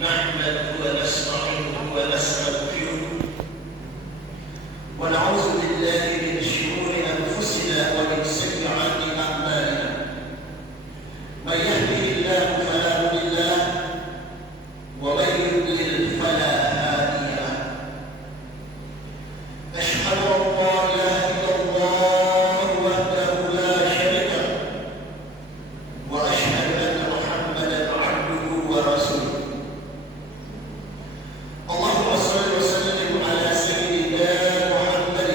نحمده ونستعينه ونستغفره ونعوذ بالله من شرور أنفسنا ومن سيئات أعمالنا. من يهده الله فلا مضل له ومن يضلل فلا هادي له. أشهد أن لا إله إلا الله وحده لا شريك له وأشهد أن محمدا عبده ورسوله. اللهم صل وسلم على سيدنا محمد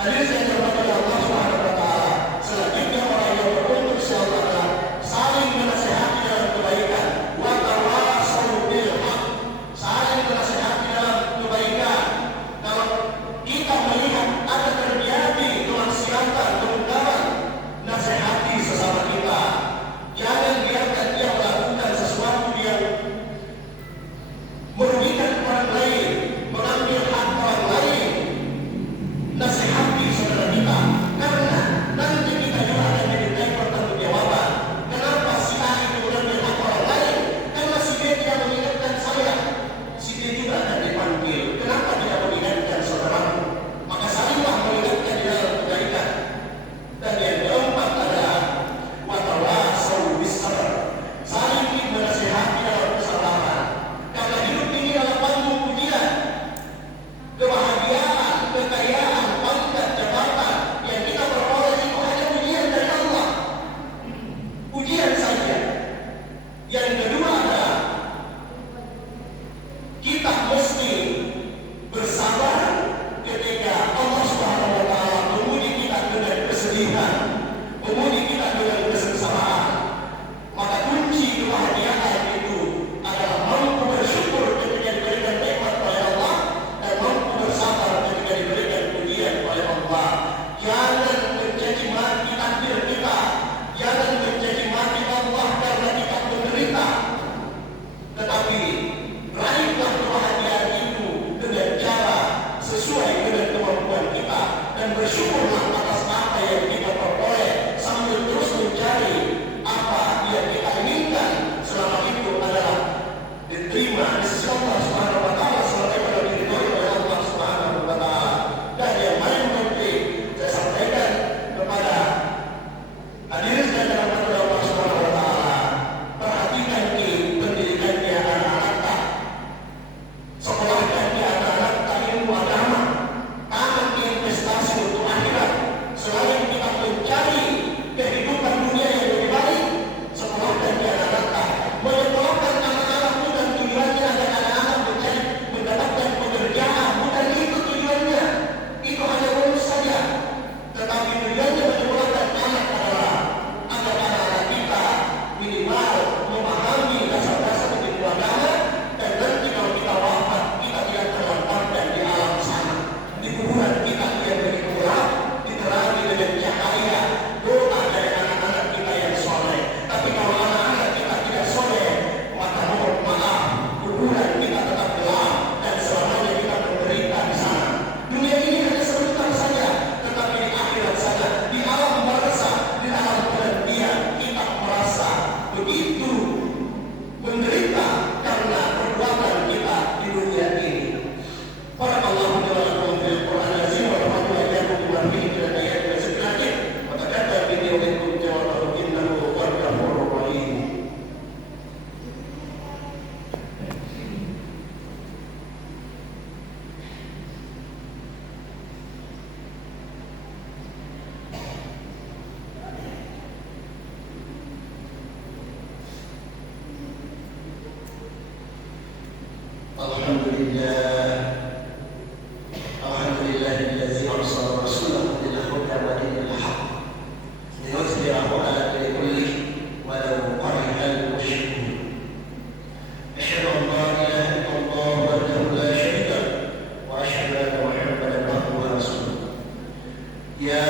Hadirin saya hormati Allah Subhanahu wa taala. Selanjutnya orang yang beruntung insyaallah adalah saling menasihati dalam kebaikan, wa tawasau bil haq. Saling menasihati dalam kebaikan. Kalau kita melihat ada terjadi kemaksiatan, kemungkaran, nasihati sesama kita. Jangan biarkan dia melakukan sesuatu yang merugikan orang lain, mengambil hak orang lain. Nasihati saudara kita, karena nanti kita juga akan dimintai pertanggungjawaban. Kenapa si A itu mengambil hak orang lain? Karena si B tidak mengingatkan saya. Si B juga akan dipanggil. Kenapa tidak mengingatkan saudaramu? Maka salinglah mengingatkan di dalam kebaikan. Dan yang keempat adalah watawasau bis sabr. Saling menasihati dalam kesabaran. Karena hidup ini adalah panggung ujian. Kebahagiaan, kekayaan, pangkat, jabatan yang kita peroleh itu hanya ujian dari Allah. Ujian saja. Yang kedua adalah kita mesti bersabar ketika Allah Subhanahu wa taala menguji kita dengan kesedihan, menguji kita dengan kesengsaraan. Maka kunci kebahagiaan itu adalah mampu bersyukur ketika diberikan nikmat oleh Allah dan mampu bersabar ketika diberikan ujian oleh Allah. Jangan mencaci maki takdir kita, jangan mencaci maki Allah karena kita menderita, tetapi raihlah kebahagiaan itu dengan cara sesuai dengan kemampuan kita dan bersyukurlah atas apa yang kita peroleh sambil terus mencari apa yang kita inginkan selama itu adalah diterima di sisi Allah Subhanahu wa taala sebagaimana diridhoi oleh Allah Subhanahu wa taala. Dan yang paling penting saya sampaikan kepada hadirin sekalian kepada Allah Subhanahu wa taala, perhatikan di pendidikannya anak-anak kita. Sekolahkan di anak-anak kita ilmu agama, tanam investasi untuk akhirat. Selain kita mencari kehidupan dunia yang lebih baik, sekolahkan di anak-anak kita. Menyekolahkan anak-anak bukan tujuannya agar anak-anak mencari mendapatkan pekerjaan, bukan itu tujuannya. Itu hanya bonus saja. Tetapi tujuannya menyekolahkan anak adalah agar anak-anak kita minimal memahami dasar-dasar ilmu agama, dan nanti kalau kita wafat kita tidak terlantarkan di alam sana. Di kuburan kita yang begitu gelap diterangi dengan cahaya doa dari anak-anak kita yang soleh. Tapi kalau anak-anak kita tidak soleh, maka mohon maaf, kuburan kita tetap gelap dan selamanya kita menderita di sana. Dunia ini hanya sebentar saja, tetapi di akhirat saja, di alam barzakh, di alam penantian kita merasa begitu menderita karena perbuatan kita di dunia ini. Barakallahu ta'ala lakum fil Qur'an azim wa rahmatullahi wa barakatuh fihi min ayat wa zikrin wa taqaddam bi yawmikum jawabahu innahu huwal ghafurur rahim. Alhamdulillahillazi arsala rasulahu bil huda wa dinil haqq liyuzhirahu 'ala dini kullih walau karihal musyrikun. Asyhadu an la ilaha illallah wahdahu la syarika lahu wa asyhadu anna Muhammadan abduhu wa rasuluh. Ya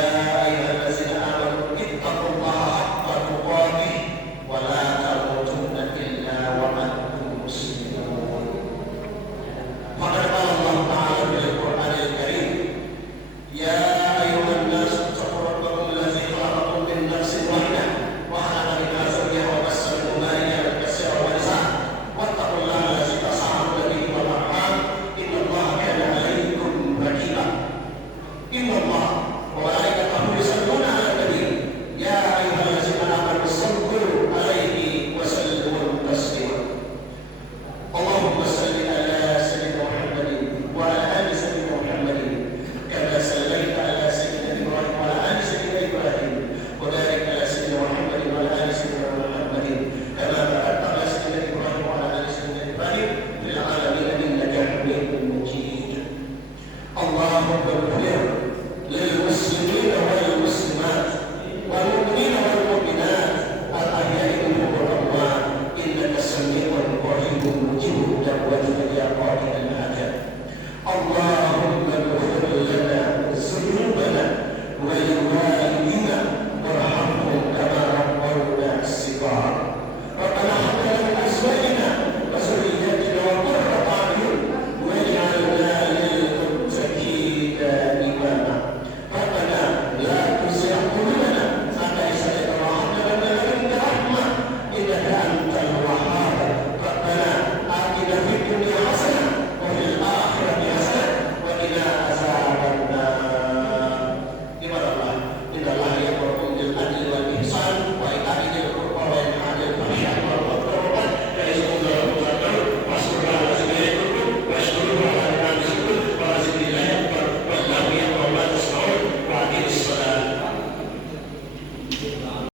ayyuhallazina amanu ittaqullaha haqqa tuqatih wa la tamutunna illa wa antum muslimun. Faqad qala Allah ta'ala bil Qur'anil Karim, ya ayyuhan nas ittaqu rabbakum allazi khalaqakum min nafsin wahidah wa khalaqa minha zawjaha wa bassa minhuma rijalan katsiran wa nisaa wattaqullaha allazi tasaaluna bihi wal arham innallaha kana 'alaykum raqiba. Innallaha wa malaikatahu yusalluna 'alan nabi ya ayyuhallazina amanu sallu 'alaihi wa sallimu taslima. Allahumma salli ala sayyidina Muhammadin wa ala ali sayyidina Muhammadin kama sallaita ala sayyidina Ibrahim wa ala ali sayyidina Ibrahim wa barik ala sayyidina Muhammadin wa ala ali sayyidina Muhammadin kama barakta ala sayyidina Ibrahim wa ala ali sayyidina Ibrahim fil alamin innaka Hamidum Majid. Allahumma ighfir lil